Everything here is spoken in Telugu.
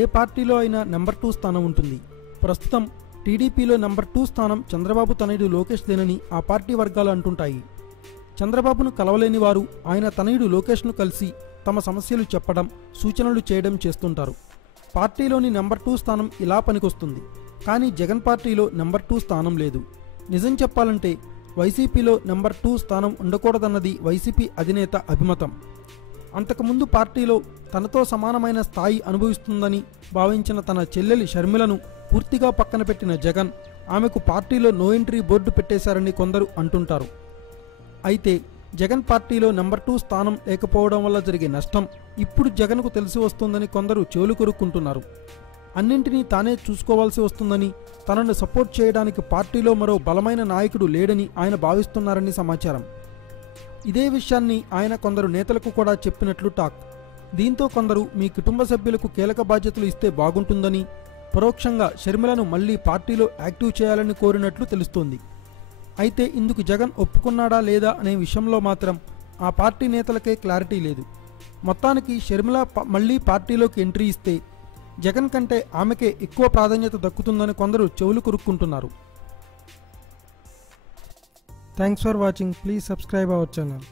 ఏ పార్టీలో అయినా నెంబర్ 2 స్థానం ఉంటుంది. ప్రస్తుతం టీడీపీలో నెంబర్ 2 స్థానం చంద్రబాబు తనయుడు లోకేష్ దేనని ఆ పార్టీ వర్గాలు అంటుంటాయి. చంద్రబాబును కలవలేని వారు ఆయన తనయుడు లోకేష్ను కలిసి తమ సమస్యలు చెప్పడం, సూచనలు చేయడం చేస్తుంటారు. పార్టీలోని నెంబర్ 2 స్థానం ఇలా పనికొస్తుంది. కానీ జగన్ పార్టీలో నెంబర్ 2 స్థానం లేదు. నిజం చెప్పాలంటే వైసీపీలో నెంబర్ 2 స్థానం ఉండకూడదన్నది వైసీపీ అధినేత అభిమతం. అంతకుముందు పార్టీలో తనతో సమానమైన స్థాయి అనుభవిస్తుందని భావించిన తన చెల్లెలి షర్మిలను పూర్తిగా పక్కన పెట్టిన జగన్ ఆమెకు పార్టీలో నో ఎంట్రీ బోర్డు పెట్టేశారని కొందరు అంటుంటారు. అయితే జగన్ పార్టీలో నెంబర్ 2 స్థానం లేకపోవడం వల్ల జరిగే నష్టం ఇప్పుడు జగన్కు తెలిసి వస్తుందని కొందరు చెవులు కొరుక్కుంటున్నారు. అన్నింటినీ తానే చూసుకోవాల్సి వస్తుందని, తనను సపోర్ట్ చేయడానికి పార్టీలో మరో బలమైన నాయకుడు లేడని ఆయన భావిస్తున్నారని సమాచారం. ఇదే విషయాన్ని ఆయన కొందరు నేతలకు కూడా చెప్పినట్లు టాక్. దీంతో కొందరు మీ కుటుంబ సభ్యులకు కీలక బాధ్యతలు ఇస్తే బాగుంటుందని, పరోక్షంగా షర్మిలను మళ్లీ పార్టీలో యాక్టివ్ చేయాలని కోరినట్లు తెలుస్తోంది. అయితే ఇందుకు జగన్ ఒప్పుకున్నాడా లేదా అనే విషయంలో మాత్రం ఆ పార్టీ నేతలకే క్లారిటీ లేదు. మొత్తానికి షర్మిల మళ్లీ పార్టీలోకి ఎంట్రీ ఇస్తే జగన్ కంటే ఆమెకే ఎక్కువ ప్రాధాన్యత దక్కుతుందని కొందరు చెవులు కొరుక్కుంటున్నారు. Thanks for watching. Please subscribe our channel.